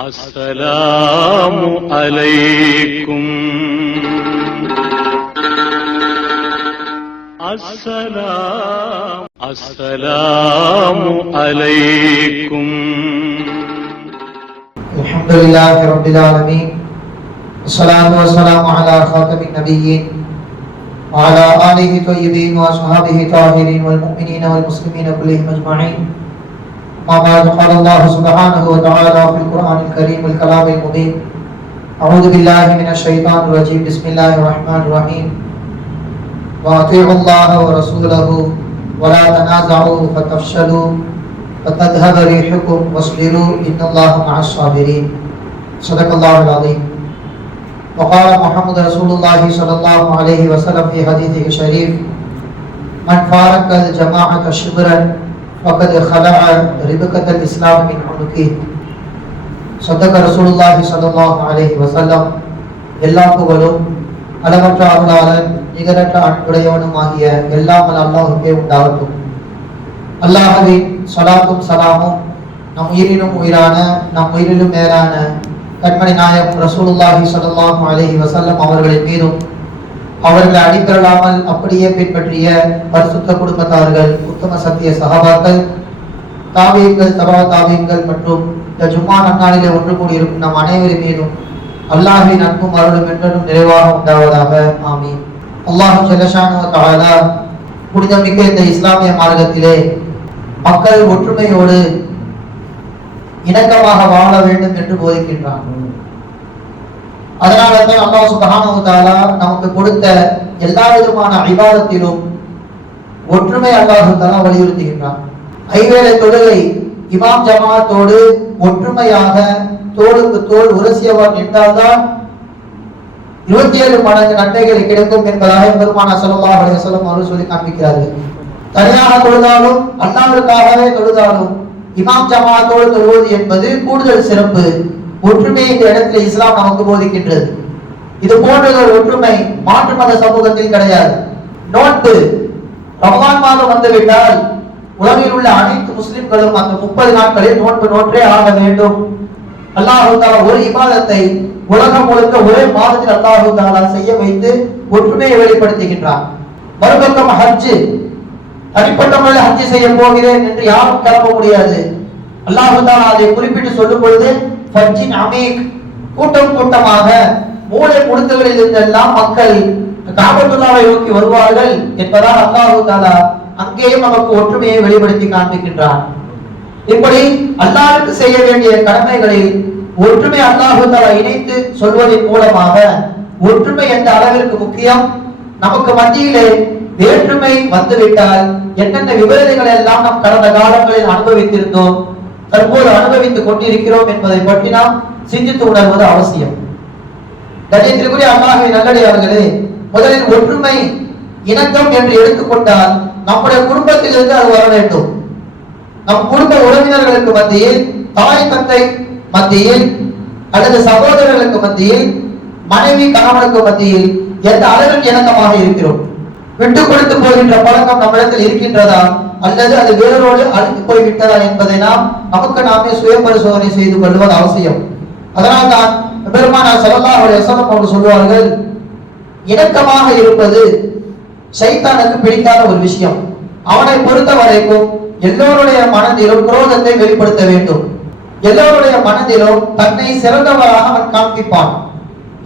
السلام عليكم السلام السلام عليكم الحمد لله رب العالمين والصلاة والسلام على خاتم النبيين وعلى آله طيبين وأصحابه طاهرين والمؤمنين والمسلمين كلهم أجمعين ما بعد قال الله سبحانه وتعالى في القرآن الكريم الكلام المبين. أعوذ بالله من الشيطان الرجيم. بسم الله الرحمن الرحيم. وأطيعوا الله ورسوله ولا تنازعوا فتفشلوا فتذهب ريحكم واصبروا إن الله مع الصابرين. صدق الله العظيم. وقال محمد رسول الله صلى الله عليه وسلم في حديثه الشريف من فارق الجماعة شبرا فقد خلع ربكة الإسلام من عنقه صدق رسول الله صلى الله عليه وسلم எல்லா புகழும் அளவற்ற அருளாளன் நிகரற்ற அன்புடையவனும் ஆகிய எல்லாம் அல்லாஹுக்கே உண்டாகட்டும் அல்லாஹ்வின் சலாத்தும் சலாமும் நம் உயிரினும் உயிரான நம் உயிரிலும் மேலான கண்மணி நாயகம் ரசூலுல்லாஹி ஸல்லல்லாஹு அலைஹி வஸல்லம் அவர்களின் மீதும் அவர்களை அடிப்பெறலாமல் அப்படியே பின்பற்றிய பரிசுத்த குடும்பத்தார்கள் உத்தம சத்திய சகாபாக்கள் தாவியங்கள் தபா தாவியங்கள் மற்றும் இந்த ஜும்மா நன்னாளிலே ஒன்று கூடியிருக்கும் நம் அனைவரின் மீதும் அல்லாஹின் அன்பும் அருளும் என்றும் நிறைவாக உண்டாவதாக. ஆமீன். அல்லாஹும் ஜல்லஷானு தஆலா புனிதமிக்க இந்த இஸ்லாமிய மார்க்கத்திலே மக்கள் ஒற்றுமையோடு இணக்கமாக வாழ வேண்டும் என்று போதிக்கின்றான். அதனால தான் அல்லாஹ் சுப்ஹானஹு தஆலா நமக்கு கொடுத்த எல்லா விதமான இபாதத்திலும் ஒற்றுமை அல்லாஹ் தஆலா வலியுறுத்துகின்றான். ஐவேளை தொழுகை இமாம் ஜமாத்தோடு ஒற்றுமையாக தோளுக்கு தோல் உரசியவர் நின்றால்தான் இருபத்தி ஏழு மடங்கு நன்மைகள் கிடைக்கும் என்பதாக பெருமான சொல்லா அலைஹி வஸல்லம் அவர்கள் சொல்லி காண்பிக்கிறார்கள். தனியாக தொழுதாலும் அல்லாவிற்காகவே தொழுதாலும் இமாம் ஜமாத்தோடு தொழுவது என்பது கூடுதல் சிறப்பு. ஒற்றுமை இந்த இடத்துல இஸ்லாம் நமக்கு போதிக்கின்றது. இது போன்ற ஒரு ஒற்றுமை மாற்று மத சமூகத்தில் கிடையாது. நோட்டு ரமலான் மாதம் வந்துவிட்டால் உலகில் உள்ள அனைத்து முஸ்லிம்களும் அந்த முப்பது நாட்களில் நோட்டு நோற்றே ஆக வேண்டும். அல்லாஹு தாலா ஒரு இபாதத்தை உலகம் முழுக்க ஒரே மாதத்தில் அல்லாஹு தாலா செய்ய வைத்து ஒற்றுமையை வெளிப்படுத்துகின்றார் மறுபக்கம் ஹஜ்ஜு தனிப்பட்ட முறையில் ஹஜ்ஜு செய்ய போகிறேன் என்று யாரும் கிளம்ப முடியாது. அல்லாஹு தாலா அதை குறிப்பிட்டு சொல்லும் பொழுது ஃபஜ்ஜின் அமீக் கூட்டம் கூட்டமாக மூளை முடுக்குகளில் இருந்தெல்லாம் மக்கள் காபத்துல்லாவை நோக்கி வருவார்கள் என்பதால் அல்லாஹு தாலா அங்கேயும் நமக்கு ஒற்றுமையை வெளிப்படுத்தி காண்பிக்கின்றான். இப்படி அல்லாஹுக்கு செய்ய வேண்டிய கடமைகளில் ஒற்றுமை அல்லாஹு தாலா இணைத்து சொல்வதன் மூலமாக ஒற்றுமை எந்த அளவிற்கு முக்கியம். நமக்கு மத்தியிலே வேற்றுமை வந்துவிட்டால் என்னென்ன விபரீதங்களை எல்லாம் நாம் கடந்த காலங்களில் அனுபவித்திருந்தோம் தற்போது அனுபவித்துக் கொண்டிருக்கிறோம் என்பதை பற்றி நாம் சிந்தித்து உணர்வது அவசியம். கணியத்திற்குரிய அல்லாஹுவின் நல்லடியார்களே முதலில் ஒற்றுமை இணக்கம் என்று எடுத்துக்கொண்டால் நம்முடைய குடும்பத்திலிருந்து அது வர வேண்டும். நம் குடும்ப உறவினர்களுக்கு மத்தியில் தாய் தந்தை மத்தியில் அல்லது சகோதரர்களுக்கு மத்தியில் மனைவி கணவனுக்கு மத்தியில் எந்த அளவில் இணக்கமாக இருக்கிறோம்? விட்டு கொடுத்து போகின்ற பழக்கம் நம்மிடத்தில் இருக்கின்றதா? அல்லது அது வேரோடு அழுத்து போய்விட்டதா என்பதை நாம் நமக்கு நாமே சுய பரிசோதனை செய்து கொள்வது அவசியம். அதனால் தான் பெருமான ஸல்லல்லாஹு அவருடைய வஸல்லம் அவர்கள் சொல்வார்கள் இணக்கமாக இருப்பது சைத்தானுக்கு பிடிக்காத ஒரு விஷயம். அவனை பொறுத்த வரைக்கும் எல்லோருடைய மனதிலும் குரோதத்தை வெளிப்படுத்த வேண்டும். எல்லோருடைய மனதிலும் தன்னை சிறந்தவராக அவன் காண்பிப்பான்.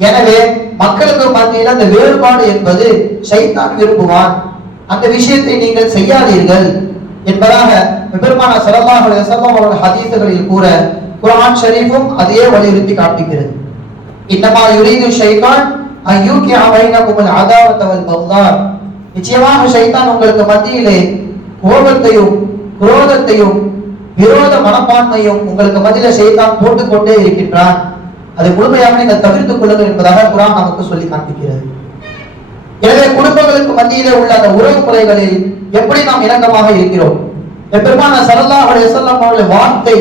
எனவே மக்களுக்கு மத்தியில் அந்த வேறுபாடு என்பது சைத்தான் விரும்புவான். அந்த விஷயத்தை நீங்கள் செய்யாதீர்கள் என்பதாக பெருமான சலமாக அலைஹி அவர்கள் ஹதீசுகளில் கூற குரான் ஷரீஃபும் அதையே வலியுறுத்தி காட்டுகிறது இன்னமா யுரீது ஷைத்தான் அய்யூக்கி பைனகுமுல் அதாவத வல் பக்தா நிச்சயமாக ஷைதான் உங்களுக்கு மத்தியிலே கோபத்தையும் குரோதத்தையும் விரோத மனப்பான்மையும் உங்களுக்கு மதில செய்தான் போட்டுக்கொண்டே இருக்கின்றான். அதை முழுமையாக நீங்கள் தவிர்த்துக் கொள்ளுங்கள் என்பதாக குரான் நமக்கு சொல்லி காண்பிக்கிறது. எனவே குடும்பங்களுக்கு மத்தியிலே உள்ள அந்த உறவு முறைகளில் எப்படி நாம் இணக்கமாக இருக்கிறோம்? எப்பெருமான ஸல்லல்லாஹு அலைஹி வஸல்லம் அவர்களுடைய வார்த்தை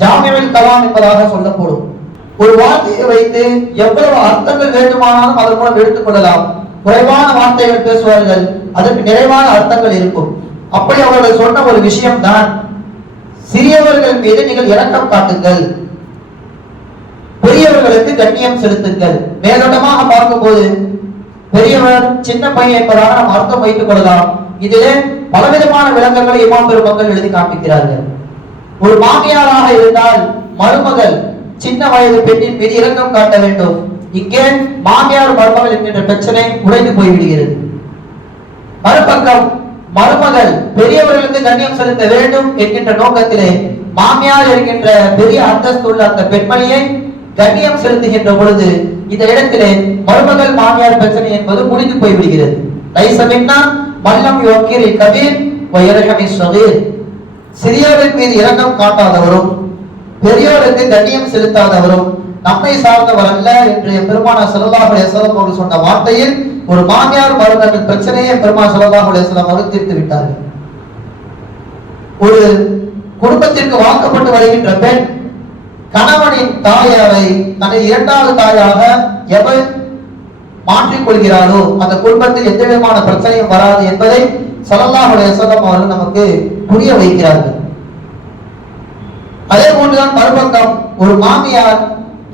ஜாமியுல் கலாம் என்பதாக சொல்லப்படும். ஒரு வார்த்தையை வைத்து எவ்வளவு அர்த்தங்கள் வேண்டுமானாலும் அதன் மூலம் எடுத்துக்கொள்ளலாம் குறைவான வார்த்தைகள் பேசுவார்கள் அதற்கு நிறைவான அர்த்தங்கள் இருக்கும். அப்படி அவர்கள் சொன்ன ஒரு விஷயம் தான் சிறியவர்கள் மீது நீங்கள் இரக்கம் காட்டுங்கள். பெரியவர்களுக்கு கண்ணியம் செலுத்துங்கள். மேலோட்டமாக பார்க்கும்போது பெரியவர் சின்ன பையன் என்பதாக நாம் அர்த்தம் வைத்துக் கொள்ளலாம். இதிலே பலவிதமான விளக்கங்களை இமாம் பெருமக்கள் எழுதி காண்பிக்கிறார்கள். ஒரு மாமியாராக இருந்தால் மருமகள் சின்ன வயது பெண்ணின் மீது இரக்கம் காட்ட வேண்டும். இங்கே மாமியார் மருமகள் என்கின்ற பிரச்சனை உடைந்து போய்விடுகிறது. மறுபக்கம் மருமகள் பெரியவர்களுக்கு கண்ணியம் செலுத்த வேண்டும் என்கின்ற நோக்கத்திலே மாமியார் இருக்கின்ற பெரிய அந்தஸ்து உள்ள அந்த பெண்மணியை கண்ணியம் செலுத்துகின்ற பொழுது இந்த இடத்திலே மருமகள் மாமியார் பிரச்சனை என்பது முடிந்து போய்விடுகிறது. லைசமின்னா மல்லம் யோக்கிரி கபீர் வயரகமி சகீர். சிறியவரின் மீது இரக்கம் காட்டாதவரும் பெரியோருக்கு கண்ணியம் செலுத்தாதவரும் நம்மை சார்ந்தவர் அல்ல என்று பெருமான ஸல்லல்லாஹு அலைஹி அவர்கள் சொன்ன வார்த்தையில் ஒரு மாமியார் மருமகள் பிரச்சனையை பெருமா ஸல்லல்லாஹு அலைஹி அவர்கள் தீர்த்து விட்டார்கள். ஒரு குடும்பத்திற்கு வாக்கப்பட்டு வருகின்ற பெண் கணவனின் தாயாரை தன்னை இரண்டாவது தாயாக எவள் மாற்றிக் கொள்கிறாரோ அந்த குடும்பத்தில் எந்த விதமான பிரச்சனையும் வராது என்பதை சலல்லாஹுடைய அலைஹி அவர்கள் நமக்கு புரிய வைக்கிறார்கள். அதே போன்றுதான் மறுபக்கம் ஒரு மாமியார்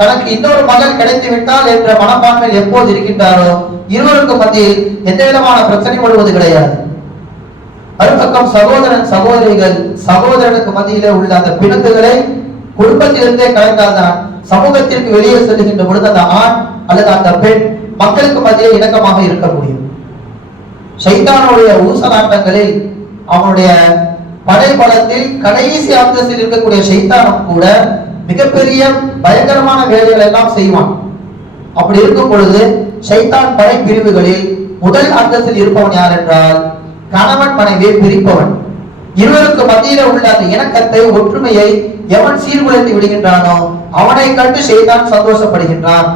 தனக்கு இன்னொரு மகள் கிடைத்து விட்டால் என்ற மனப்பான்மையில் எப்போது இருக்கின்றாரோ இருவருக்கும் மத்தியில் எந்த விதமான பிரச்சனை வருவது கிடையாது. மறுபக்கம் சகோதரன் சகோதரிகள் சகோதரனுக்கு மத்தியிலே உள்ள அந்த பிணக்குகளை குடும்பத்திலிருந்தே கலந்தால்தான் சமூகத்திற்கு வெளியே செல்லுகின்ற பொழுது அந்த ஆண் அல்லது அந்த பெண் மக்களுக்கு மத்தியில் இணக்கமாக இருக்க முடியும். சைதானுடைய ஊசலாட்டங்களில் அவனுடைய படைபலத்தில் கடைசி அந்தஸ்தில் இருக்கக்கூடிய சைத்தானம் கூட மிகப்பெரிய பயங்கரமான வேலைகள் எல்லாம் செய்வான். அப்படி இருக்கும் பொழுது சைத்தான் படை பிரிவுகளில் முதல் அந்தஸ்தில் இருப்பவன் யார் என்றால் கணவன் மனைவியை பிரிப்பவன். இருவருக்கு மத்தியில உள்ள அந்த இணக்கத்தை ஒற்றுமையை எவன் சீர்குலைத்து விடுகின்றானோ அவனை கண்டு செய்தான் சந்தோஷப்படுகின்றான்.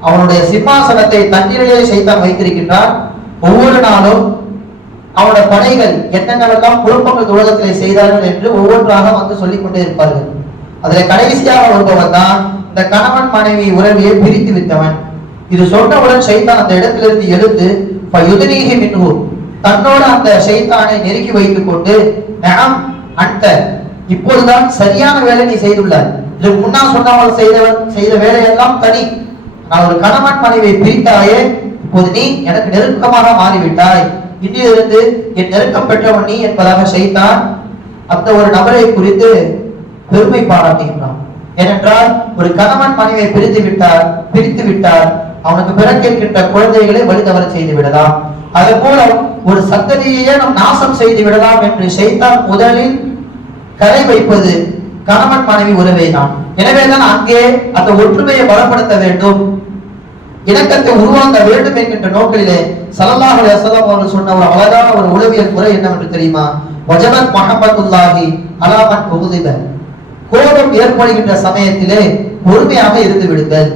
அவனுடைய சிம்மாசனத்தை தண்ணீரிலே செய்தான் வைத்திருக்கின்றான். ஒவ்வொரு நாளும் அவனோட படைகள் என்னென்னவெல்லாம் குழப்பங்கள் உலகத்திலே செய்தார்கள் என்று ஒவ்வொன்றாக வந்து சொல்லிக் கொண்டே இருப்பார்கள். அதுல கடைசியாக வருபவன் தான் இந்த கணவன் மனைவி உறவியை பிரித்து விட்டவன். இது சொன்னவுடன் செய்தான் அந்த இடத்திலிருந்து எழுந்து தன்னோட அந்த சைத்தானை நெருக்கி வைத்துக் கொண்டு நாம் அந்த இப்போதுதான் சரியான வேலை நீ செய்துள்ள. இதுக்கு முன்னால் சொன்னவர்கள் செய்தவன் செய்த வேலையெல்லாம் தனி. நான் ஒரு கணவன் மனைவியை பிரித்தாயே இப்போது நீ எனக்கு நெருக்கமாக மாறிவிட்டாய். இன்றிலிருந்து என் நெருக்கம் பெற்றவன் நீ என்பதாக செய்தான் அந்த ஒரு நபரை குறித்து பெருமை பாராட்டுகின்றான் ஏனென்றால் ஒரு கணவன் மனைவியை பிரித்து விட்டார் பிரித்து விட்டார். அவனுக்கு பிறக்கிருக்கின்ற குழந்தைகளை வழிதவர செய்து விடலாம். அதே போல ஒரு சந்ததியையே நம் நாசம் செய்து விடலாம் என்று செய்தால் முதலில் கரை வைப்பது கணவன் மனைவி உறவை தான் எனவேதான் அங்கே அந்த ஒற்றுமையை பலப்படுத்த வேண்டும். இணக்கத்தை உருவாக்க வேண்டும் என்கின்ற நோக்கிலே சலல்லாஹ் அலைஹி வஸல்லம் அவர்கள் சொன்ன ஒரு அழகான ஒரு உளவியல் முறை என்னவென்று தெரியுமா? வஜபத் மஹபத்துல்லாஹி அலாமன் புகுதிப கோபம் ஏற்படுகின்ற சமயத்திலே பொறுமையாக இருந்து விடுங்கள்.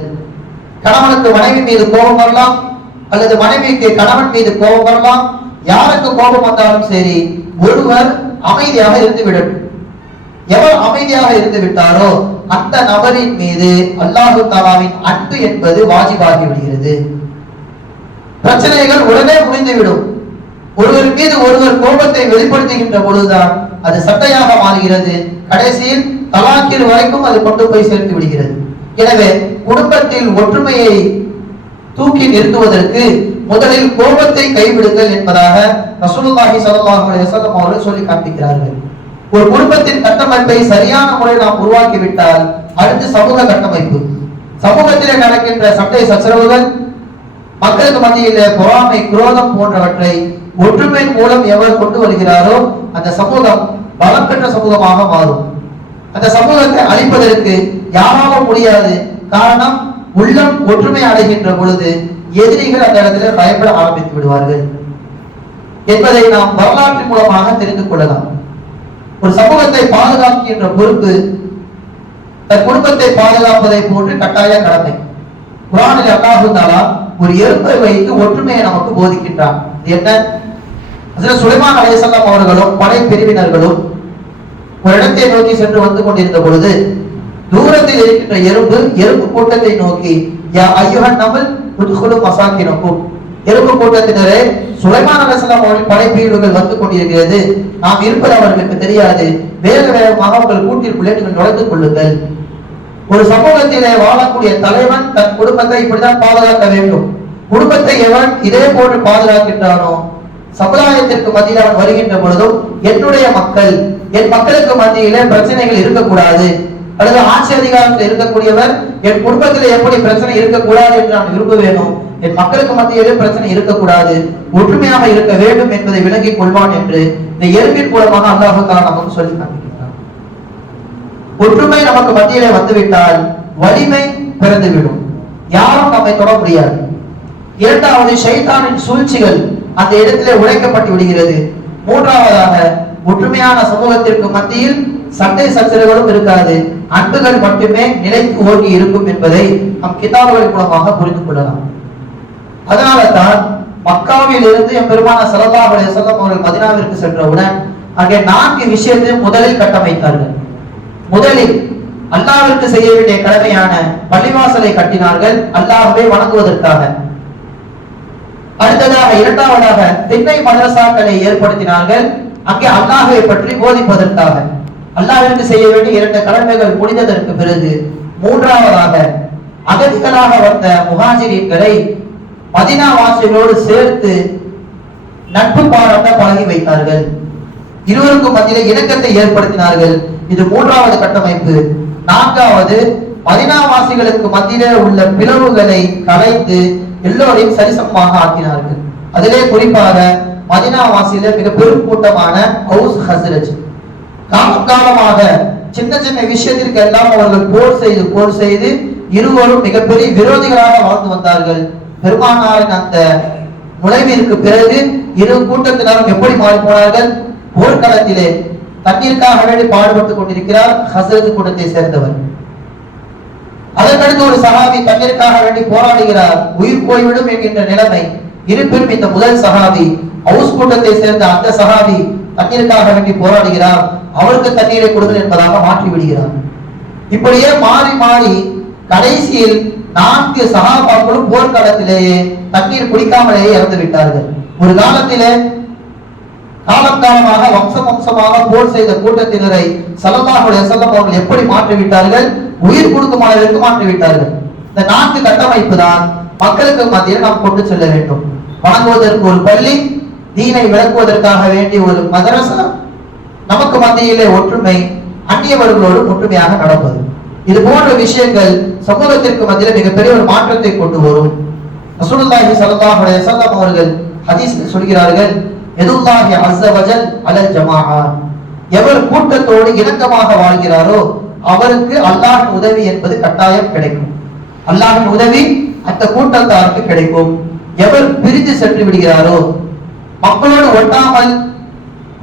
கணவனுக்கு மனைவி மீது கோபம் வரலாம் அல்லது மனைவிக்கு கணவன் மீது கோபம் வரலாம் யாருக்கு கோபம் வந்தாலும் சரி ஒருவர் அமைதியாக இருந்து விடட்டும் எவர் அமைதியாக இருந்து விட்டாரோ அந்த நபரின் மீது அல்லாஹு தாலாவின் அன்பு என்பது வாஜிபாகி விடுகிறது. பிரச்சனைகள் உடனே முடிந்துவிடும். ஒருவர் மீது ஒருவர் கோபத்தை வெளிப்படுத்துகின்ற பொழுதுதான் அது சட்டையாக மாறுகிறது. கடைசியில் தலாக்கில் வரைக்கும் அது கொண்டு போய் சேர்த்து விடுகிறது. எனவே குடும்பத்தில் ஒற்றுமையை தூக்கி நிறுத்துவதற்கு முதலில் கோபத்தை கைவிடுங்கள் என்பதாக ரசூலுல்லாஹி ஸல்லல்லாஹு அலைஹி வஸல்லம் அவர்கள் சொல்லி காண்பிக்கிறார்கள். ஒரு குடும்பத்தின் கட்டமைப்பை சரியான முறையில் நாம் உருவாக்கி விட்டால் அடுத்து சமூக கட்டமைப்பு. சமூகத்திலே நடக்கின்ற சண்டை சச்சரவுகள் மக்களுக்கு மத்தியிலே பொறாமை குரோதம் போன்றவற்றை ஒற்றுமையின் மூலம் எவர் கொண்டு வருகிறாரோ அந்த சமூகம் பலம் பெற்ற சமூகமாக மாறும். அந்த சமூகத்தை அழிப்பதற்கு யாராலும் முடியாது. காரணம் உள்ளம் ஒற்றுமை அடைகின்ற பொழுது எதிரிகள் அந்த இடத்துல பயப்பட ஆரம்பித்து விடுவார்கள் என்பதை நாம் வரலாற்றின் மூலமாக தெரிந்து கொள்ளலாம். ஒரு சமூகத்தை பாதுகாக்கின்ற பொறுப்பு தன் குடும்பத்தை பாதுகாப்பதை போன்று கட்டாய கடமை. குரானில் அல்லாஹு தாலா ஒரு எறும்பை வைத்து ஒற்றுமையை நமக்கு போதிக்கின்றான். இது என்ன? அதில் சுலைமான் அலையசல்லாம் அவர்களும் படை பிரிவினர்களும் ஒரு இடத்தை நோக்கி சென்று வந்து கொண்டிருந்த பொழுது தூரத்தில் இருக்கின்ற எறும்பு எறும்பு கூட்டத்தை நோக்கி யா ஐயுகன் நமல் உட்குழு மசாக்கினக்கும் எறும்பு கூட்டத்தினரே சுலைமான அரசலாம் அவர்களின் வந்து கொண்டிருக்கிறது. நாம் இருப்பது அவர்களுக்கு தெரியாது. வேக வேகமாக உங்கள் கூட்டிற்குள்ளே நீங்கள் நுழைந்து கொள்ளுங்கள். ஒரு சமூகத்திலே வாழக்கூடிய தலைவன் தன் குடும்பத்தை இப்படிதான் பாதுகாக்க வேண்டும். குடும்பத்தை எவன் இதே போன்று பாதுகாக்கின்றானோ சமுதாயத்திற்கு மத்தியில் அவன் வருகின்ற பொழுதும் என்னுடைய மக்கள் என் மக்களுக்கு மத்தியிலே பிரச்சனைகள் இருக்கக்கூடாது. அல்லது ஆட்சி அதிகாரத்தில் இருக்கக்கூடியவர் என் குடும்பத்தில் எப்படி பிரச்சனை இருக்கக்கூடாது என்று நான் விரும்புவேனோ? என் மக்களுக்கு மத்தியிலே பிரச்சனை இருக்கக்கூடாது. ஒற்றுமையாக இருக்க வேண்டும் என்பதை விளங்கிக் கொள்வான் என்று இந்த இயற்பின் மூலமாக அல்லாஹு தாலா நமக்கு சொல்லி காண்பிக்கிறார் ஒற்றுமை நமக்கு மத்தியிலே வந்துவிட்டால் வலிமை பிறந்துவிடும். யாரும் நம்மை தொட முடியாது. இரண்டாவது ஷைத்தானின் சூழ்ச்சிகள் அந்த இடத்திலே உழைக்கப்பட்டு விடுகிறது. மூன்றாவதாக ஒற்றுமையான சமூகத்திற்கு மத்தியில் சண்டை சச்சரவுகளும் இருக்காது. அன்புகள் மட்டுமே நிலைத்து ஓங்கி இருக்கும் என்பதை நம் கிதாபுகள் மூலமாக புரிந்து கொள்ளலாம். அதனால தான் மக்காவில் இருந்து என் பெருமான சல்லல்லாஹு அலைஹி அவர்கள் மதினாவிற்கு சென்றவுடன் அங்கே நான்கு விஷயத்தை முதலில் கட்டமைத்தார்கள். முதலில் அல்லாவிற்கு செய்ய வேண்டிய கடமையான பள்ளிவாசலை கட்டினார்கள். அல்லாஹுவை வணங்குவதற்காக. அடுத்ததாக இரண்டாவதாக திண்ணை மதரசாக்களை ஏற்படுத்தினார்கள். அங்கே அல்லாஹுவை பற்றி போதிப்பதற்காக. அல்லாவிற்கு செய்ய வேண்டிய இரண்டு கடமைகள் முடிந்ததற்கு பிறகு மூன்றாவதாக அகதிகளாக வந்த முஹாஜிரின்களை மதினா வாசிகளோடு சேர்த்து நட்பு பாராட்ட பழகி வைத்தார்கள். இருவருக்கும் மத்தியில இணக்கத்தை ஏற்படுத்தினார்கள். இது மூன்றாவது கட்டமைப்பு. நான்காவது மதினாவாசிகளுக்கு மத்தியில உள்ள பிளவுகளை கலைத்து எல்லோரையும் சரிசமமாக ஆக்கினார்கள். அதிலே குறிப்பாக மதினாவாசியில மிக பெரும் கூட்டமான ஹவுஸ் ஹஸ்ரஜ். காலம் காலமாக சின்ன சின்ன விஷயத்திற்கு எல்லாம் அவர்கள் போர் செய்து போர் செய்து இருவரும் மிகப்பெரிய விரோதிகளாக வாழ்ந்து வந்தார்கள். பெருமானாரின் அந்த நுழைவிற்கு பிறகு இரு கூட்டத்தினரும் எப்படி மாறி போனார்கள்? போர்க்களத்திலே தண்ணீருக்காக வேண்டி பாடுபட்டுக் கொண்டிருக்கிறார் ஹசரத் கூட்டத்தை சேர்ந்தவர். அதற்கடுத்து ஒரு சகாபி தண்ணீருக்காக வேண்டி போராடுகிறார். உயிர் போய்விடும் என்கின்ற நிலைமை இருப்பினும் இந்த முதல் சகாபி ஹவுஸ் கூட்டத்தை சேர்ந்த அந்த சகாபி தண்ணீருக்காக வேண்டி போராடுகிறார். அவருக்கு தண்ணீரை கொடுங்கள் என்பதாக மாற்றி விடுகிறார் இப்படியே மாறி மாறி கடைசியில் நான்கு சகாபாக்களும் போர்க்களத்திலேயே தண்ணீர் குடிக்காமலேயே இறந்து விட்டார்கள் ஒரு காலத்திலே காலம் காலமாக வம்சம் வம்சமாக போர் செய்த கூட்டத்தினரை சலல்லாஹுடைய செல்லம் அவர்கள் எப்படி மாற்றி விட்டார்கள் உயிர் கொடுக்கும் அளவிற்கு மாற்றி விட்டார்கள் இந்த நான்கு கட்டமைப்பு தான் மக்களுக்கு மத்தியில் நாம் கொண்டு செல்ல வேண்டும். வணங்குவதற்கு ஒரு பள்ளி தீனை விளக்குவதற்காக வேண்டிய ஒரு மதரசா நமக்கு மத்தியிலே ஒற்றுமை அந்நியவர்களோடு ஒற்றுமையாக நடப்பது. இது போன்ற விஷயங்கள் சமூகத்திற்கு மத்தியில் மிகப்பெரிய ஒரு மாற்றத்தை கொண்டு வரும். ரசூலுல்லாஹி ஸல்லல்லாஹு அலைஹி வஸல்லம் அவர்கள் ஹதீஸில் சொல்கிறார்கள் எதுல்லாஹி அஸ்ஸ வஜல் அலல் ஜமாஆ எவர் கூட்டத்தோடு இணக்கமாக வாழ்கிறாரோ அவருக்கு அல்லாஹ்வின் உதவி என்பது கட்டாயம் கிடைக்கும். அல்லாஹ்வின் உதவி அந்த கூட்டத்தாருக்கு கிடைக்கும். எவர் பிரிந்து சென்று விடுகிறாரோ மக்களோடு ஒட்டாமல்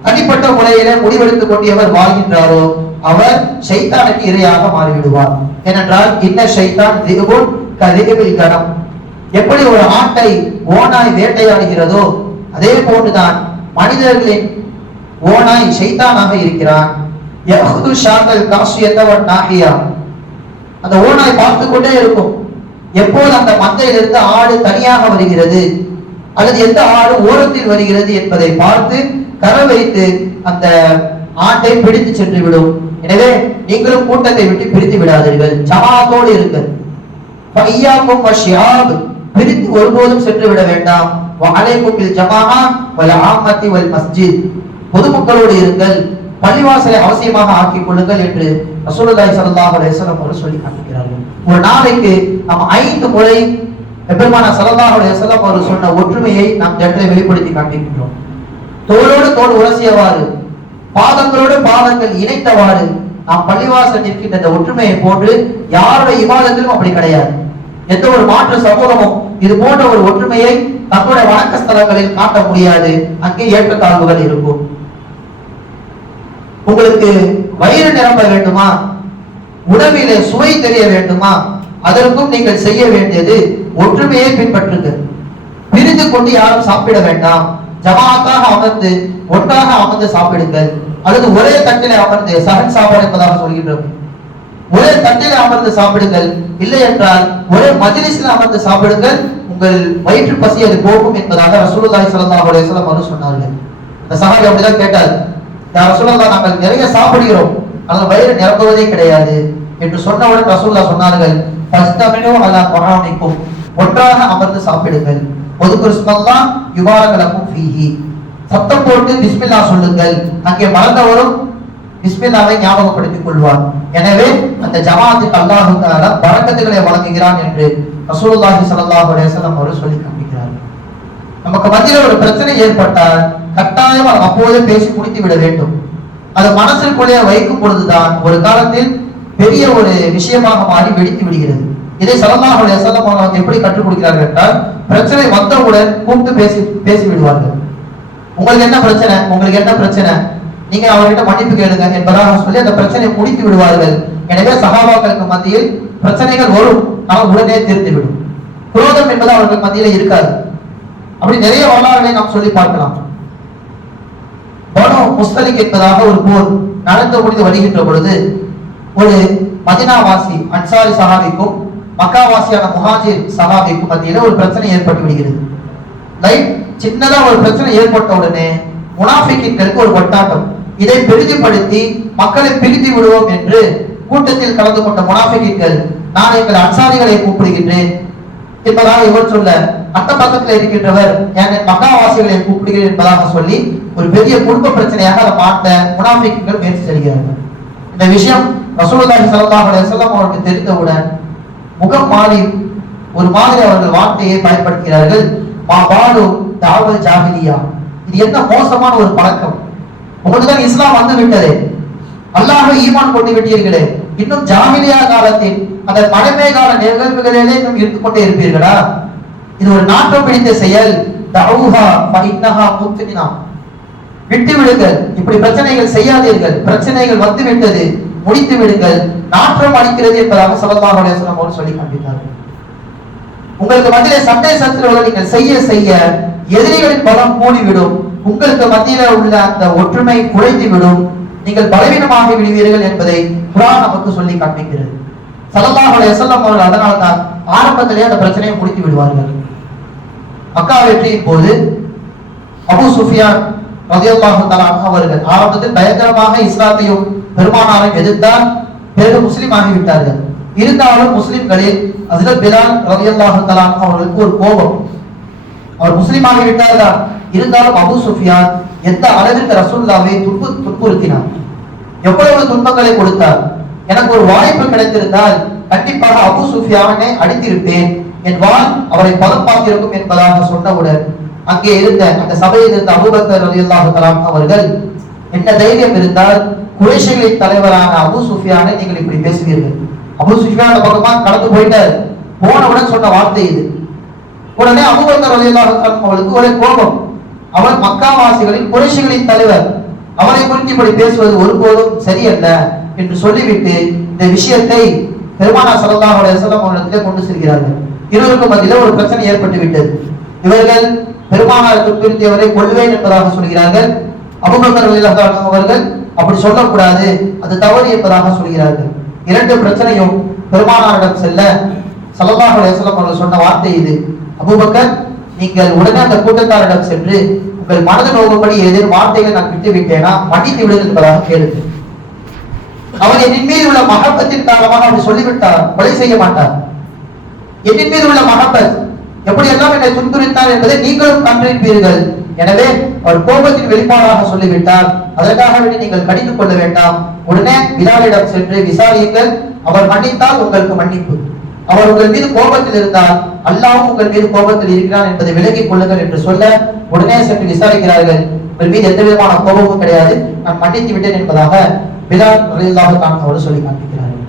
தனிப்பட்ட முறையில முடிவெடுத்துக் கொண்டு எவர் வாழ்கின்றாரோ அவர் ஷைத்தானுக்கு இரையாக மாறிவிடுவார். ஏனென்றால் இன்ன ஷைத்தான் திகுபுன் கதிகவில் கணம் எப்படி ஒரு ஆட்டை ஓனாய் வேட்டையாடுகிறதோ அதே போன்றுதான் மனிதர்களின் ஓனாய் சைத்தானாக இருக்கிறான். காசு ஷாக்கல் காசியத்தவன் நாகியா அந்த ஓனாய் பார்த்து கொண்டே இருக்கும். எப்போது அந்த மந்தையிலிருந்து ஆடு தனியாக வருகிறது? அல்லது எந்த ஆடு ஓரத்தில் வருகிறது என்பதை பார்த்து கர வைத்து அந்த ஆட்டை பிடித்து சென்று விடும். எனவே நீங்களும் கூட்டத்தை விட்டு பிரித்து விடாதீர்கள். ஜமாத்தோடு இருங்கள். பையாக்கும் பிரித்து ஒருபோதும் சென்று விட வேண்டாம். வஅலைக்கும் பில் ஜமாஆ வல் ஆமத்தி வல் மஸ்ஜித். பொதுமக்களோடு இருங்கள். பள்ளிவாசலை அவசியமாக ஆக்கிக் கொள்ளுங்கள் என்று ரசூலுல்லாஹி ஸல்லல்லாஹு அலைஹி வஸல்லம் அவர்கள் சொல்லி காட்டுகிறார்கள். ஒரு நாளைக்கு நாம் ஐந்து முறை பெருமானா ஸல்லல்லாஹு செல்லம் அவர் சொன்ன ஒற்றுமையை நாம் ஜனத்தை வெளிப்படுத்தி காட்டுகின்றோம் தோளோடு தோல் உரசியவாறு பாதங்களோடு பாதங்கள் இணைத்தவாறு நாம் பள்ளிவாசல் நிற்கின்ற இந்த ஒற்றுமையை போன்று யாருடைய விவாதத்திலும் அப்படி கிடையாது. எந்த ஒரு மாற்று சமூகமும் இது போன்ற ஒரு ஒற்றுமையை தங்களுடைய வணக்க ஸ்தலங்களில் காட்ட முடியாது. அங்கே ஏற்றத்தாழ்வுகள் இருக்கும். உங்களுக்கு வயிறு நிரம்ப வேண்டுமா? உணவிலே சுவை தெரிய வேண்டுமா? அதற்கும் நீங்கள் செய்ய வேண்டியது ஒற்றுமையை பின்பற்றுங்கள். பிரிந்து கொண்டு யாரும் சாப்பிட வேண்டாம். ஜமாத்தாக அமர்ந்து ஒன்றாக அமர்ந்து சாப்பிடுங்கள். அல்லது ஒரே தட்டிலே அமர்ந்து சகன் சாப்பாடு என்பதாக சொல்கின்றோம். ஒரே தட்டில் அமர்ந்து சாப்பிடுங்கள். இல்லை என்றால் ஒரே மஜ்லிஸில் அமர்ந்து சாப்பிடுங்கள். உங்கள் வயிற்று பசி அது போகும் என்பதாக ரசூலுல்லாஹி ஸல்லல்லாஹு அலைஹி வஸல்லம் அவர்கள் சொன்னார்கள். அந்த சஹாபி அப்படிதான் கேட்டார். யா ரசூலுல்லாஹ் நாங்கள் நிறைய சாப்பிடுகிறோம். ஆனால் வயிறு நிரம்புவதே கிடையாது. என்று சொன்னவுடன் ரசூலுல்லாஹ் சொன்னார்கள். ஒன்றாக அமர்ந்து சாப்பிடுங்கள். ஒதுக்கு ஸ்மல்லாம் யுபாரகலக்கும் ஃபீஹி. சத்தம் போட்டு பிஸ்மில்லா சொல்லுங்கள். அங்கே மறந்தவரும் பிஸ்மில்லாவை ஞாபகப்படுத்திக் கொள்வார். எனவே அந்த ஜமாத்துக்கு அல்லாஹு தஆலா பரக்கத்துகளை வழங்குகிறான் என்று ரசூலுல்லாஹி ஸல்லல்லாஹு அலைஹி வஸல்லம் அவர்கள் சொல்லி காண்பிக்கிறார்கள் நமக்கு மத்தியில் ஒரு பிரச்சனை ஏற்பட்டால் கட்டாயம் அதை அப்போதே பேசி முடித்து விட வேண்டும். அது மனசிற்குள்ளே வைக்கும் பொழுதுதான் ஒரு காலத்தில் பெரிய ஒரு விஷயமாக மாறி வெடித்து விடுகிறது. இதை சலமாவுடைய அலைஹி எப்படி கற்றுக் கொடுக்கிறார்கள் என்றால் பிரச்சனை வந்தவுடன் கூப்பிட்டு பேசி பேசி விடுவார்கள். உங்களுக்கு என்ன பிரச்சனை? உங்களுக்கு என்ன பிரச்சனை? நீங்க அவர்கிட்ட மன்னிப்பு கேளுங்க என்பதாக சொல்லி அந்த பிரச்சனையை முடித்து விடுவார்கள். எனவே சகாபாக்களுக்கு மத்தியில் பிரச்சனைகள் வரும். நாம் உடனே தீர்ந்து விடும். குரோதம் என்பது அவர்கள் மத்தியில இருக்காது. அப்படி நிறைய வரலாறுகளை நாம் சொல்லி பார்க்கலாம். பனு முஸ்தலிக் என்பதாக ஒரு போர் நடந்து முடிந்து வருகின்ற பொழுது ஒரு மதினாவாசி அன்சாரி சஹாபிக்கும் மக்காவாசியான முஹாஜிர் சஹாபிக்கும் மத்தியில ஒரு பிரச்சனை ஏற்பட்டு விடுகிறது. லைட் சின்னதா ஒரு பிரச்சனை ஏற்பட்ட உடனே முனாஃபிக்கின்களுக்கு ஒரு கொட்டாட்டம் இதை பெரிதுபடுத்தி மக்களை பிரித்து விடுவோம் என்று கூட்டத்தில் கலந்து கொண்ட முனாஃபிக்கின்கள் நான் எங்கள் அன்சாரிகளை கூப்பிடுகின்றேன். என்பதாக இவர் சொல்ல அந்த பக்கத்தில் இருக்கின்றவர் என் மக்காவாசிகளை கூப்பிடுகிறேன் என்பதாக சொல்லி ஒரு பெரிய குடும்ப பிரச்சனையாக அதை பார்த்த முனாஃபிக்குகள் முயற்சி செய்கிறார்கள். இந்த விஷயம் ரசூலுல்லாஹி ஸல்லல்லாஹு அலைஹி வஸல்லம் அவர்களுக்கு தெரிந்தவுடன் முகம் மாறி ஒரு மாதிரி அவர்கள் வார்த்தையை பயன்படுத்துகிறார்கள். மா பாலு தாவல் ஜாஹிலியா. இது என்ன மோசமான ஒரு பழக்கம்? உங்களுக்கு இஸ்லாம் வந்து விட்டது. அல்லாஹ் ஈமான் கொண்டு விட்டீர்களே. இன்னும் ஜாமிலியா காலத்தில் அந்த பழமை கால நிகழ்வுகளிலே இன்னும் இருந்து கொண்டே இருப்பீர்களா? இது ஒரு நாட்டம் பிடித்த செயல். தவுஹா பைன்னஹா முத்னினா விட்டு விடுங்கள் இப்படி பிரச்சனைகள் செய்யாதீர்கள். பிரச்சனைகள் வந்து விட்டது முடித்து விடுங்கள் நாற்றம் அளிக்கிறது என்பதாக ஸல்லல்லாஹு அலைஹி சொல்லி காண்பித்தார்கள் உங்களுக்கு மத்தியில சண்டை சத்துருவுகளை நீங்கள் செய்ய செய்ய எதிரிகளின் பலம் கூடிவிடும். உங்களுக்கு மத்தியில உள்ள அந்த ஒற்றுமை குறைந்து விடும் நீங்கள் பலவீனமாகி விடுவீர்கள் என்பதை குரான் நமக்கு சொல்லி காண்பிக்கிறது. ஸல்லல்லாஹு செல்லம் அவர்கள் அதனால் தான் ஆரம்பத்திலே அந்த பிரச்சனையை முடித்து விடுவார்கள் மக்கா வெற்றியின் போது அபு சுஃபியான் அவர்கள் ஆரம்பத்தில் பயங்கரமாக இஸ்லாத்தையும் பெருமானாரையும் எதிர்த்தால் பிறகு முஸ்லிம் ஆகிவிட்டார்கள். இருந்தாலும் முஸ்லிம்களில் ஹஜ்ரத் பிலால் ரலியல்லாஹு தஆலா அவர்களுக்கு ஒரு கோபம். அவர் முஸ்லிம் ஆகிவிட்டார்கள்? இருந்தாலும் அபு சுஃபியான் எந்த அளவிற்கு ரசூல்லாவை துன்பு துன்புறுத்தினார்? எவ்வளவு துன்பங்களை கொடுத்தார்? எனக்கு ஒரு வாய்ப்பு கிடைத்திருந்தால் கண்டிப்பாக அபு சுஃபியானை அடித்திருப்பேன் என் வாழ் அவரை பதம் பார்த்திருக்கும் என்பதாக சொன்னவுடன் அங்கே இருந்த அந்த சபையில் இருந்த அலி ரலியல்லாஹு கலாம் அவர்கள் என்ன தைரியம் இருந்தால் குறைஷிகளின் தலைவரான அபு சுஃபியானை நீங்கள் இப்படி பேசுவீர்கள். அபு சுஃபியான பக்கமா கடந்து போயிட்டார். போனவுடன் சொன்ன வார்த்தை இது. உடனே அபூபக்கர் ரலியல்லாஹு கலாம் அவர்களுக்கு ஒரே கோபம். அவர் மக்காவாசிகளின் குறைஷிகளின் தலைவர். அவரை குறித்து இப்படி பேசுவது ஒருபோதும் சரியல்ல என்று சொல்லிவிட்டு இந்த விஷயத்தை பெருமானா ஸல்லல்லாஹு அலைஹி வஸல்லம் அவர்களிடத்திலே கொண்டு செல்கிறார்கள். இருவருக்கும் மத்தியிலே ஒரு பிரச்சனை ஏற்பட்டு விட்டது இவர்கள் பெருமானார் துன்புறுத்தியவரை கொள்வேன் என்பதாக சொல்கிறார்கள். அபுபக்கர் அவர்கள் அப்படி சொல்லக்கூடாது. அது தவறு என்பதாக சொல்கிறார்கள். இரண்டு பிரச்சனையும் பெருமானாரிடம் செல்ல ஸல்லல்லாஹு அலைஹி அவர்கள் சொன்ன வார்த்தை இது. அபுபக்கர் நீங்கள் உடனே அந்த கூட்டத்தாரிடம் சென்று உங்கள் மனது நோகும்படி ஏதேனும் வார்த்தைகளை நான் விட்டு விட்டேனா மன்னித்து விடுதல் என்பதாக கேளுங்கள். அவர் என் மீது உள்ள மகப்பத்தின் காரணமாக அவர் சொல்லிவிட்டார். கொலை செய்ய மாட்டார். என் மீது உள்ள மகப்பத் எப்படி எல்லாம் என்னை துன்புறுத்தார் என்பதை நீங்களும் கண்டிருப்பீர்கள் எனவே அவர் கோபத்தின் வெளிப்பாடாக சொல்லிவிட்டார். அதற்காக வேண்டி நீங்கள் கடித்துக் கொள்ள வேண்டாம். உடனே பிலாலிடம் சென்று விசாரியுங்கள் அவர் மன்னித்தால் உங்களுக்கு மன்னிப்பு. அவர் உங்கள் மீது கோபத்தில் இருந்தால் அல்லாவும் உங்கள் மீது கோபத்தில் இருக்கிறான் என்பதை விலகிக் கொள்ளுங்கள் என்று சொல்ல உடனே சென்று விசாரிக்கிறார்கள். உங்கள் மீது எந்த விதமான கோபமும் கிடையாது. நான் மன்னித்து விட்டேன் என்பதாக பிலால் ரலியல்லாஹு தான் அவர் சொல்லி காண்பிக்கிறார்கள்.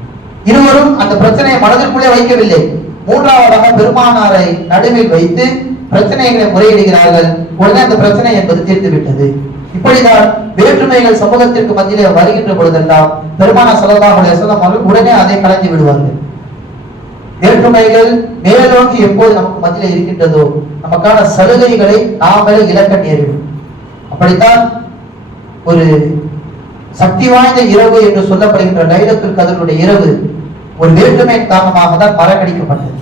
இருவரும் அந்த பிரச்சனையை மனதிற்குள்ளே வைக்கவில்லை. மூன்றாவதாக பெருமானாரை நடுவில் வைத்து பிரச்சனைகளை முறையிடுகிறார்கள். உடனே அந்த பிரச்சனை என்பது தீர்த்து விட்டது இப்படிதான் வேற்றுமைகள் சமூகத்திற்கு மத்தியிலே வருகின்ற பொழுதெல்லாம் பெருமான ஸல்லல்லாஹு அலைஹி அவர்கள் உடனே அதை கலந்து விடுவார்கள். வேற்றுமைகள் மேலோக்கி எப்போது நமக்கு மத்தியில இருக்கின்றதோ நமக்கான சலுகைகளை நாமளே இழக்க நேரிடும் அப்படித்தான் ஒரு சக்தி வாய்ந்த இரவு என்று சொல்லப்படுகின்ற லைலத்துல் கதருடைய இரவு ஒரு வேற்றுமை காரணமாக தான் பறக்கடிக்கப்பட்டது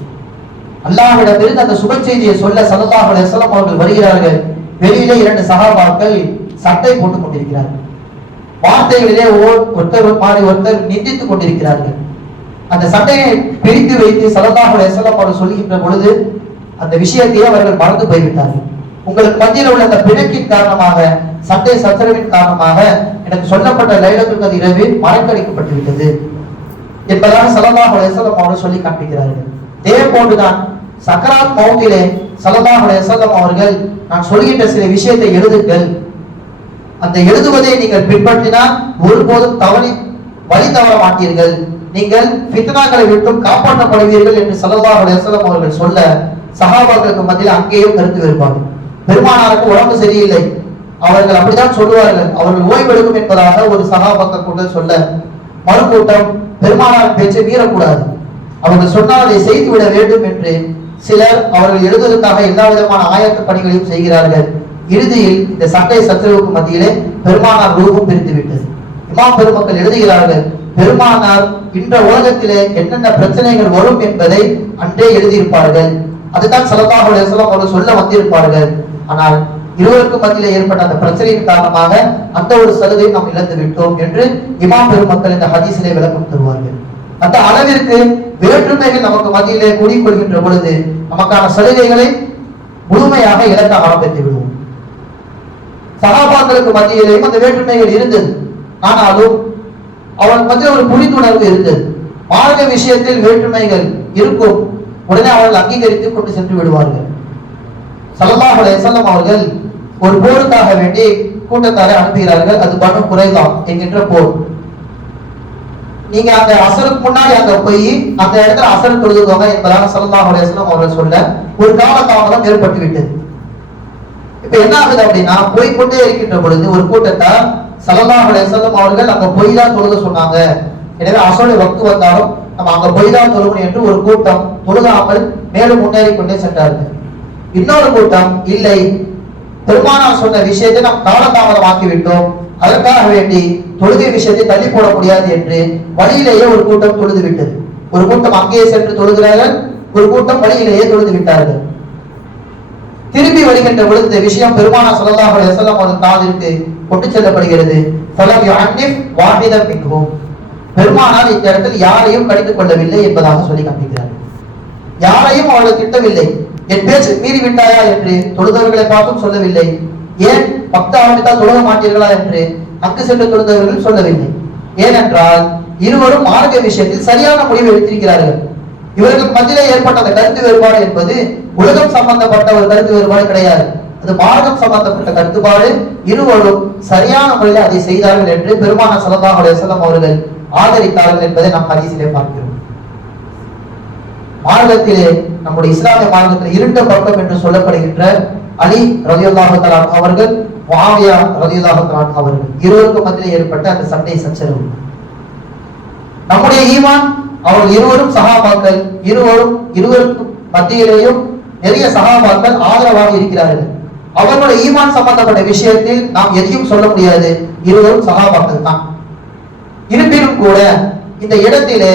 அல்லாஹ்விடமிருந்து அந்த சுப செய்தியை சொல்ல சல்லாஹ் அலிஸ்லாம் அவர்கள் வருகிறார்கள். வெளியிலே இரண்டு சகாபாக்கள் சட்டை போட்டுக் கொண்டிருக்கிறார்கள். வார்த்தைகளிலே ஒருத்தர் மாறி ஒருத்தர் நிந்தித்துக் கொண்டிருக்கிறார்கள். அந்த சண்டையை பிரித்து வைத்து சல்லல்லாஹு அலைஹி வஸல்லம் அவர்கள் சொல்லுகின்ற பொழுது அந்த விஷயத்தையே அவர்கள் மறந்து போய்விட்டார்கள். உங்களுக்கு மத்தியில் உள்ள அந்த பிணக்கின் காரணமாக சட்டை சச்சரவின் காரணமாக எனக்கு சொல்லப்பட்ட லைலத்துக்கு அது இரவு மறக்கடிக்கப்பட்டு விட்டது என்பதாக சல்லல்லாஹு அலைஹி அவர்கள் சொல்லி காண்பிக்கிறார்கள். இதே போன்றுதான் சக்கராத் மௌத்திலே சல்லல்லாஹு அலைஹி அவர்கள் நான் சொல்கின்ற சில விஷயத்தை எழுதுங்கள். அந்த எழுதுவதை நீங்கள் பின்பற்றினால் ஒருபோதும் தவறி வழி தவற மாட்டீர்கள். நீங்கள் பித்னாக்களை விட்டும் காப்பாற்றப்படுவீர்கள் என்று ஸல்லல்லாஹு அலைஹி அவர்கள் சொல்ல சகாபாக்களுக்கு மத்தியில் அங்கேயும் கருத்து வேறுபாடு. பெருமானாருக்கு உடம்பு சரியில்லை. அவர்கள் அப்படித்தான் சொல்லுவார்கள். அவர்கள் ஓய்வெடுக்கும் என்பதாக ஒரு சகாபாக்க கூட்டம் சொல்ல மறுக்கூட்டம் பெருமானார் பேச்சை மீறக்கூடாது. அவர்கள் சொன்னால் அதை செய்துவிட வேண்டும் என்று சிலர் அவர்கள் எழுதுவதற்காக எல்லா விதமான ஆயத்த பணிகளையும் செய்கிறார்கள். இறுதியில் இந்த சண்டை சத்துருவுக்கு மத்தியிலே பெருமானார் ரூபம் பிரித்து விட்டது இமாம் பெருமக்கள் எழுதுகிறார்கள் பெருமானார் இன்ற உலகத்திலே என்னென்ன பிரச்சனைகள் வரும் என்பதை அன்றே எழுதியிருப்பார்கள். அதுதான் சலதாக அவர்கள் சொல்ல வந்திருப்பார்கள். ஆனால் இருவருக்கும் மத்தியில் ஏற்பட்ட அந்த பிரச்சனையின் காரணமாக அந்த ஒரு சலுகை நாம் இழந்து விட்டோம் என்று இமாம் பெருமக்கள் இந்த ஹதீசிலே விளக்கம் தருவார்கள். அந்த அளவிற்கு வேற்றுமைகள் நமக்கு மத்தியிலே கூடிக்கொள்கின்ற பொழுது நமக்கான சலுகைகளை முழுமையாக இழக்க ஆரம்பித்து விடுவோம். சகாபாக்களுக்கு மத்தியிலேயும் அந்த வேற்றுமைகள் இருந்தது. ஆனாலும் அவன் மத்தியில் ஒரு புரிந்துணர்வு இருந்தது. மார்க்க விஷயத்தில் வேற்றுமைகள் இருக்கும். உடனே அவர்கள் அங்கீகரித்து கொண்டு சென்று விடுவார்கள். சலமாக செல்லம் அவர்கள் ஒரு போருக்காக வேண்டி கூட்டத்தாரை அனுப்புகிறார்கள். அது பனு குறைதான் என்கின்ற போர். நீங்க அந்த அசருக்கு முன்னாடி அங்க போய் அந்த இடத்துல அசர் தொழுதுக்கோங்க என்பதாக சல்லல்லாஹு அவர்கள் சொல்ல ஒரு காலதாமதம் ஏற்பட்டு விட்டது இப்ப என்ன ஆகுது அப்படின்னா போய் கொண்டே இருக்கின்ற பொழுது ஒரு கூட்டத்தார் சல்லல்லாஹு அலைஹி அவர்கள் அங்க போய் தான் தொழுக சொன்னாங்க. எனவே அசோடைய வக்து வந்தாலும் நம்ம அங்க போய் தான் தொழுகணும் என்று ஒரு கூட்டம் தொழுகாமல் மேலும் முன்னேறி கொண்டே சென்றார்கள். இன்னொரு கூட்டம் இல்லை பெருமானார் சொன்ன விஷயத்தை நாம் காலதாமதமாக்கி விட்டோம் அதற்காக வேண்டி தொழுகை விஷயத்தை தள்ளி போட முடியாது என்று வழியிலேயே ஒரு கூட்டம் தொழுது விட்டது. ஒரு கூட்டம் அங்கேயே சென்று தொழுகிறார்கள் ஒரு கூட்டம் வழியிலேயே தொழுது விட்டார்கள். திரும்பி வருகின்ற பொழுது இந்த விஷயம் பெருமானா சொல்லலாம் அலைஹி வஸல்லம் அவர்கள் காதிற்கு கொண்டு செல்லப்படுகிறது. ஃபலம் யுஅன்னிஃப் வாஹிதம் மின்ஹும். பெருமானார் இந்த இடத்தில் யாரையும் கடித்துக் கொள்ளவில்லை என்பதாக சொல்லி காட்டுகிறார் யாரையும் அவர்கள் திட்டவில்லை. என் பேச்சு மீறி விட்டாயா என்று தொழுதவர்களை பார்த்தும் சொல்லவில்லை. ஏன் பக்த ஆரம்பித்தால் தொழுக மாட்டீர்களா என்று அங்கு சென்று தொழுந்தவர்கள் சொல்லவில்லை. ஏனென்றால் இருவரும் மார்க்க விஷயத்தில் சரியான முடிவை எடுத்திருக்கிறார்கள். இவர்கள் மத்தியிலே ஏற்பட்ட அந்த கருத்து வேறுபாடு என்பது உலகம் சம்பந்தப்பட்ட ஒரு கருத்து வேறுபாடு கிடையாது. அது மார்க்கம் சம்பந்தப்பட்ட கருத்துப்பாடு. இருவரும் சரியான முறையில் அதை செய்தார்கள் என்று பெருமான ஸல்லல்லாஹு செல்லம் அவர்கள் ஆதரித்தார்கள் என்பதை நாம் ஹதீஸிலே பார்க்கிறோம். மார்க்கத்திலே நம்முடைய இஸ்லாமிய மார்க்கத்தில் இருண்ட பக்கம் என்று சொல்லப்படுகின்ற அலி ரலியல்லாஹு அவர்கள் மாவியா ரலியல்லாஹு அவர்கள் இருவருக்கும் மத்தியிலே ஏற்பட்ட அந்த சண்டை சச்சரவு. நம்முடைய ஈமான் அவர்கள் இருவரும் சகாபாக்கள் இருவரும் இருவருக்கும் மத்தியிலேயும் நிறைய சகாபாக்கள் ஆதரவாக இருக்கிறார்கள். அவர்களுடைய ஈமான் சம்பந்தப்பட்ட விஷயத்தில் நாம் எதையும் சொல்ல முடியாது. இருவரும் சகாபாக்கள் தான். இருப்பினும் கூட இந்த இடத்திலே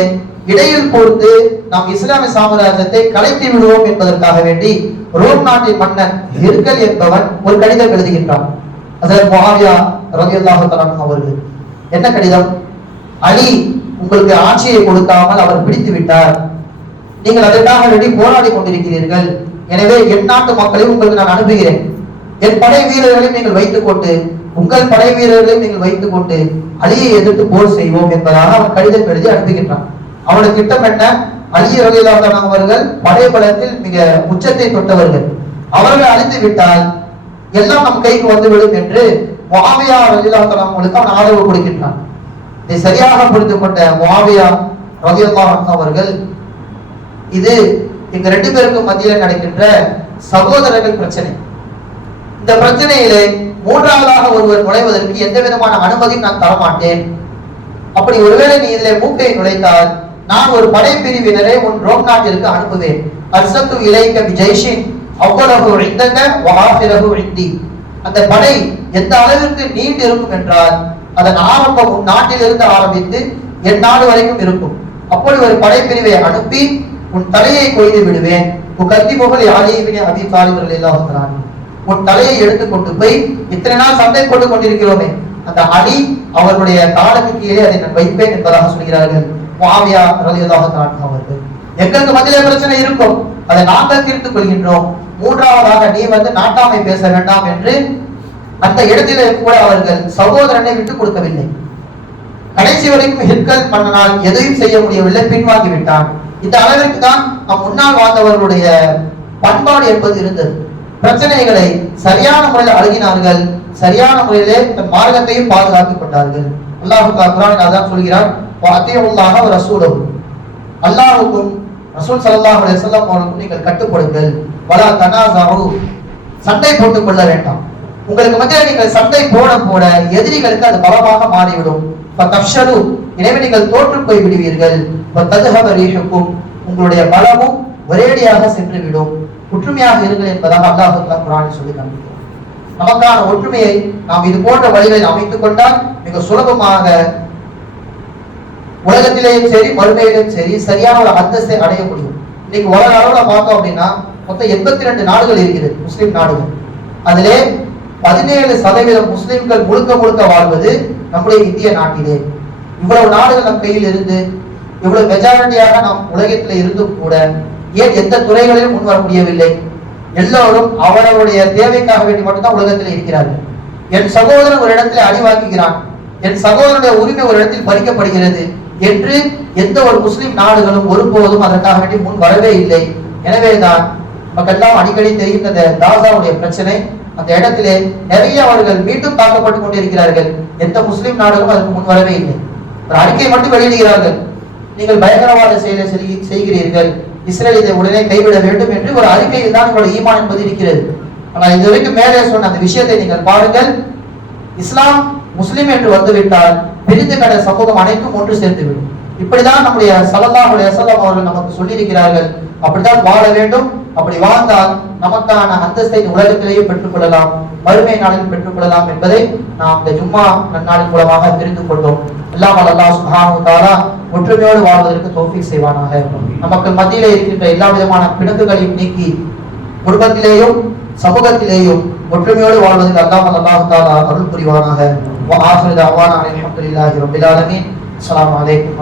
இடையில் பொறுத்து நாம் இஸ்லாமிய சாம்ராஜ்யத்தை கலைத்து விடுவோம் என்பதற்காக வேண்டி ரோம் நாட்டின் மன்னன் ஹெர்கல் என்பவன் ஒரு கடிதம் எழுதுகின்றான். அதற்கு முஆவியா ரலியல்லாஹு தஆலா அவர்கள். என்ன கடிதம்? அலி உங்களுக்கு ஆட்சியை கொடுக்காமல் அவர் பிடித்து விட்டார். நீங்கள் அதற்காக வேண்டி போராடி கொண்டிருக்கிறீர்கள். எனவே என் நாட்டு மக்களை உங்களுக்கு நான் அனுப்புகிறேன். என் படை வீரர்களையும் நீங்கள் வைத்துக் கொண்டு உங்கள் படை வீரர்களையும் நீங்கள் வைத்துக் கொண்டு அலியை எதிர்த்து போர் செய்வோம் என்பதாக அவன் கடிதம் எழுதி அனுப்புகின்றான். அவனுடைய திட்டம் என்ன அழிய ரலியல்லாஹு அவர்கள் படை மிக உச்சத்தை தொட்டவர்கள். அவர்கள் அழிந்து விட்டால் எல்லாம் நம் கைக்கு வந்துவிடும் என்று வாவியா ரலியல்லாஹு அவங்களுக்கு அவன் ஆதரவு கொடுக்கின்றான். இதை சரியாக புரிந்து கொண்ட வாவியா ரலியல்லாஹு அவர்கள் இது எங்க ரெண்டு பேருக்கும் மத்தியில் நடக்கின்ற சகோதரர்கள் பிரச்சனை. இந்த பிரச்சனையிலே மூன்றாவதாக ஒருவர் நுழைவதற்கு எந்த விதமான அனுமதியும் நான் தரமாட்டேன். அப்படி ஒருவேளை நீ இதிலே மூக்கை நுழைத்தால் நான் ஒரு படை பிரிவினரை உன் ரோம் நாட்டிற்கு அனுப்புவேன். அர்சத்து இலைக்க விஜய்ஷின் அவ்வளவு இந்தங்க வகாசிரகு இந்தி அந்த படை எந்த அளவிற்கு நீண்டு இருக்கும் என்றால் அதன் ஆரம்பம் உன் நாட்டிலிருந்து ஆரம்பித்து என் நாடு வரைக்கும் இருக்கும். அப்படி ஒரு படைப்பிரிவை அனுப்பி உன் தலையை கொய்து விடுவேன். உன் கத்தி முகல் யாரையுமே அபி தாலிபர்கள் எல்லாம் உன் தலையை எடுத்து கொண்டு போய் இத்தனை நாள் சண்டை போட்டுக் கொண்டிருக்கிறோமே. அந்த அடி அவர்களுடைய காலுக்கு கீழே அதை நான் வைப்பேன் என்பதாக சொல்கிறார்கள். மாவியா ரலியதாக தஆலா அவர்கள். எங்களுக்கு மத்தியிலே பிரச்சனை இருக்கும். அதை நாங்கள் தீர்த்துக் கொள்கின்றோம். மூன்றாவதாக நீ வந்து நாட்டாமை பேச வேண்டாம் என்று அந்த இடத்திலே கூட அவர்கள் சகோதரனை விட்டுக் கொடுக்கவில்லை. கடைசி வரைக்கும் ஹிர்கல் மன்னனால் எதையும் செய்ய முடியவில்லை பின்வாங்கி விட்டான். இந்த அளவிற்கு தான் நம் முன்னால் வாழ்ந்தவர்களுடைய பண்பாடு என்பது இருந்தது. பிரச்சனைகளை சரியான முறையில் அணுகினார்கள். சரியான முறையிலே தன் மார்க்கத்தையும் பாதுகாத்துக் கொண்டார்கள். அல்லாஹுக்கு அக்ரான் அதான் சொல்கிறார் அத்தியுள்ளாக ஒரு ரசூலும் அல்லாஹுக்கும் ரசூல் சல்லாஹ் அலைஹி அவர்களுக்கும் நீங்கள் கட்டுப்படுங்கள். வலா தனாசாவு சண்டை போட்டுக் கொள்ள வேண்டாம். உங்களுக்கு மத்தியில் நீங்கள் சண்டை போட போட எதிரிகளுக்கு அது பலமாக மாறிவிடும். எனவே நீங்கள் தோற்று போய் விடுவீர்கள். உங்களுடைய பலமும் ஒரேடியாக சென்றுவிடும் ஒற்றுமையாக இருங்கள் என்பதாக அல்லாஹ் தஆலா சொல்லி காண்பிக்கிறார் நமக்கான ஒற்றுமையை நாம் இது போன்ற வழிகளில் அமைத்துக் கொண்டால் மிக சுலபமாக உலகத்திலேயும் சரி மறுமையிலும் சரி சரியான ஒரு அந்தஸ்தை அடைய முடியும். இன்னைக்கு உலக அளவுல பார்த்தோம் அப்படின்னா மொத்தம் எண்பத்தி ரெண்டு நாடுகள் இருக்கிறது முஸ்லிம் நாடுகள். அதிலே பதினேழு சதவீதம் முஸ்லிம்கள் முழுக்க முழுக்க வாழ்வது நம்முடைய இந்திய நாட்டிலே. இவ்வளவு நாடுகள் நம் கையில் இருந்து இவ்வளவு மெஜாரிட்டியாக நாம் உலகத்தில் இருந்தும் கூட ஏன் எந்த துறைகளிலும் முன்வர முடியவில்லை? எல்லோரும் அவரவருடைய தேவைக்காக வேண்டி மட்டும்தான் உலகத்தில் இருக்கிறார்கள். என் சகோதரன் ஒரு இடத்துல அடிவாக்குகிறான் என் சகோதரனுடைய உரிமை ஒரு இடத்தில் பறிக்கப்படுகிறது என்று எந்த ஒரு முஸ்லிம் நாடுகளும் ஒருபோதும் அதற்காக வேண்டி முன் வரவே இல்லை. எனவேதான் நமக்கெல்லாம் அடிக்கடி தெரிகின்ற தாசாவுடைய பிரச்சனை. அந்த இடத்திலே நிறைய அவர்கள் மீண்டும் தாக்கப்பட்டுக் கொண்டிருக்கிறார்கள். எந்த முஸ்லிம் நாடுகளும் அதற்கு முன் வரவே இல்லை. ஒரு அறிக்கை மட்டும் வெளியிடுகிறார்கள். நீங்கள் பயங்கரவாத செயலை செய்- செய்கிறீர்கள். இஸ்ரேல் இதை உடனே கைவிட வேண்டும் என்று ஒரு அறிக்கையில் தான் உங்களுடைய ஈமான் என்பது இருக்கிறது. ஆனால் இது வரைக்கும் மேலே சொன்ன அந்த விஷயத்தை நீங்கள் பாருங்கள். இஸ்லாம் முஸ்லீம் என்று வந்துவிட்டால் பிரிந்து கட சமூகம் அனைத்தும் ஒன்று சேர்ந்துவிடும். இப்படிதான் நம்முடைய சல்லல்லாஹு அலைஹி அவர்கள் நமக்கு சொல்லியிருக்கிறார்கள். அப்படித்தான் வாழ வேண்டும். அப்படி வாழ்ந்தால் நமக்கான அந்தஸ்தை உலகத்திலேயே பெற்றுக் கொள்ளலாம். நாளில் பெற்றுக் கொள்ளலாம் என்பதை நாம் இந்த ஜும்மா நன்னாளின் மூலமாக தெரிந்து கொண்டோம். இல்லாமல் அல்லாஹ் சுப்ஹானஹு ஒற்றுமையோடு வாழ்வதற்கு தோஃபிக் செய்வானாக. நமக்கு மத்தியிலே இருக்கின்ற எல்லா விதமான பிணக்குகளையும் நீக்கி குடும்பத்திலேயும் சமூகத்திலேயும் ஒற்றுமையோடு வாழ்வதற்கு அல்லாமல் அல்லாஹ் தாலா அருள் புரிவானாக. ஆசிரியர் ஆஃபிரு தஅவானா அல்ஹம்துலில்லாஹி ரப்பில் ஆலமீன். அஸ்ஸலாமு அலைக்கும்